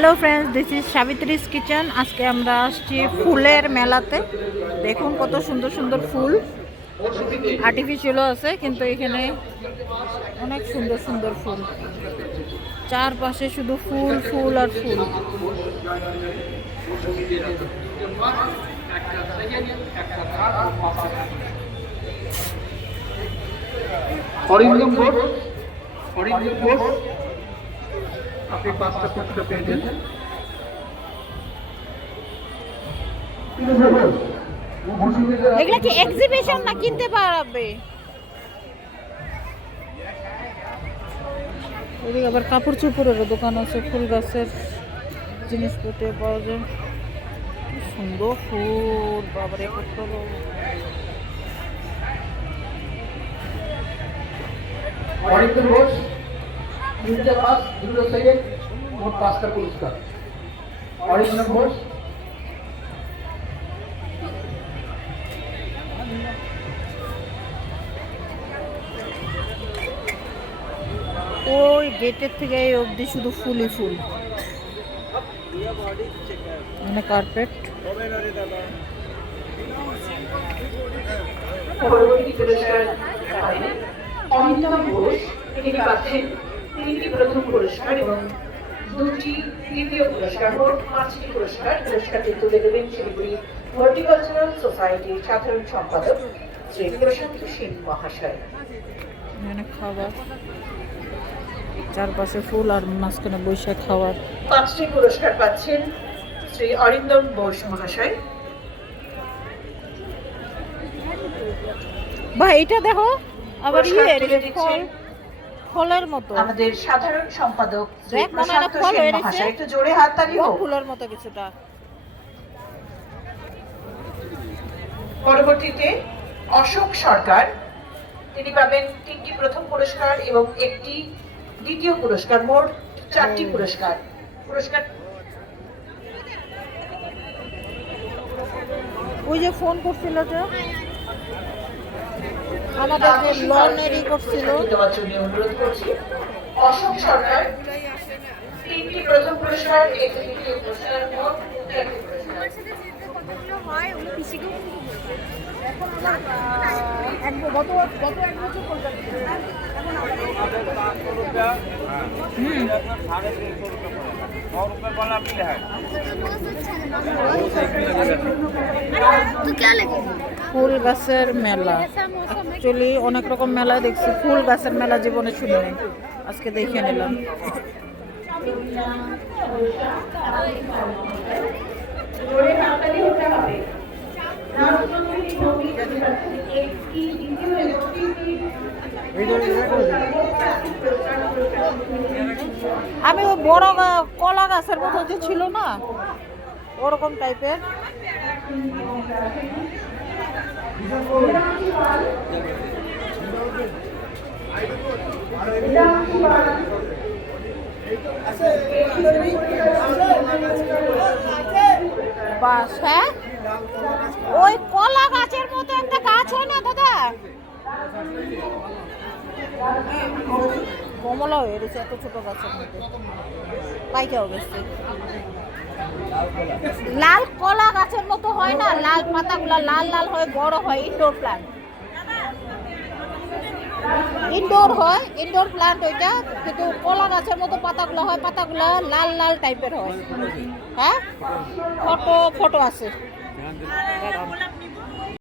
Hello friends, this is Savitri's kitchen. আজকে আমরা আসছি ফুলের মেলাতে। দেখুন কত সুন্দর সুন্দর ফুল, আর্টিফিশিয়ালও আছে, কিন্তু এখানে অনেক সুন্দর সুন্দর ফুল। চারপাশে শুধু ফুল ফুল আর ফুল। অরিন্দম ঘোষ, আপনি 5টা পুরস্কার পেয়েছেন। এগুলা কি এক্সিবিশন না কিনতে পারবে? এদিকে আবার কাপড় চোপড়েরও দোকান আছে, ফুল গাছের জিনিসপত্র পাওয়া যায়। কি সুন্দর ফুল, বাবারে কত। অরিন্দম ঘোষ 3টা পাস 2টা সেকেন্ড, মোট 5টা পুরস্কার। অরিন্দম ঘোষ ওই গেটের থেকে এই অবধি শুধু ফুলই ফুল। মানে কার্পেট। পরবর্তী পুরস্কার অরিন্দম ঘোষ, তিনি পাচ্ছেন 3টি প্রথম পুরস্কার এবং 2টি দ্বিতীয় পুরস্কার, মোট 5টি পুরস্কার। পুরস্কারটি তুলে দেবেন শিলিগুড়ি হর্টিকালচারাল সোসাইটির সাধারণ সম্পাদক শ্রী প্রশান্ত সেন মহাশয়। এখানে খাবার, চারপাশে ফুল আর মাঝখানে বৈশাখ খাবার। 5টি পুরস্কার পাচ্ছেন শ্রী অরিন্দম ঘোষ মহাশয়। ভাই এটা দেখো, আবার পুরস্কার তুলে ফল, দিচ্ছেন ফলের মতো। আমাদের সাধারণ সম্পাদক শ্রী দেখ মনে হয় প্রশান্ত ফল সেন হয়ে মহাশয়। একটু জোরে হাততালি হোক। ফুলের মতো কিছুটা। পরবর্তীতে অশোক সরকার, তিনি পাবেন 3টি প্রথম পুরস্কার এবং 1টি দ্বিতীয় পুরস্কার, মোট 4টি পুরস্কার। পুরস্কার ওই যে ফোন করছিল যে আমাদের যে লনেরই করছিল। দেওয়ার জন্য অনুরোধ করছি। অশোক সরকার 3টি প্রথম পুরস্কার, 1টি দ্বিতীয় পুরস্কার, মোট 4টি পুরস্কার। ফুল গাছের মেলা, অ্যাকচুয়ালি অনেক রকম মেলা দেখছি, ফুল গাছের মেলা জীবনে শুনি নাই, আজকে দেখে নিলাম। জোরে হাততালি হতে হবে। নাচনন্দিনী ভৌমিক, তিনি পাচ্ছেন 1টি দ্বিতীয় এবং 3টি আমি ওই বড় কলা গাছের মতো যে ছিল না, ওরকম টাইপের। বাস, হ্যাঁ ওই কলা গাছের মতো একটা গাছ হয় না দাদা, কমলা হয়ে গেছে এত ছোট গাছের মধ্যে, পাইকাও গেছে। লাল কলা গাছের মতো হয় না, লাল পাতাগুলা লাল লাল হয়ে বড় হয়। ইনডোর প্ল্যান্ট, ইনডোর হয়, ইনডোর প্ল্যান্ট ওইটা, কিন্তু কলা গাছের মতো পাতাগুলো হয়, পাতাগুলো লাল লাল টাইপের হয়। হ্যাঁ, ফটো ফটো আছে।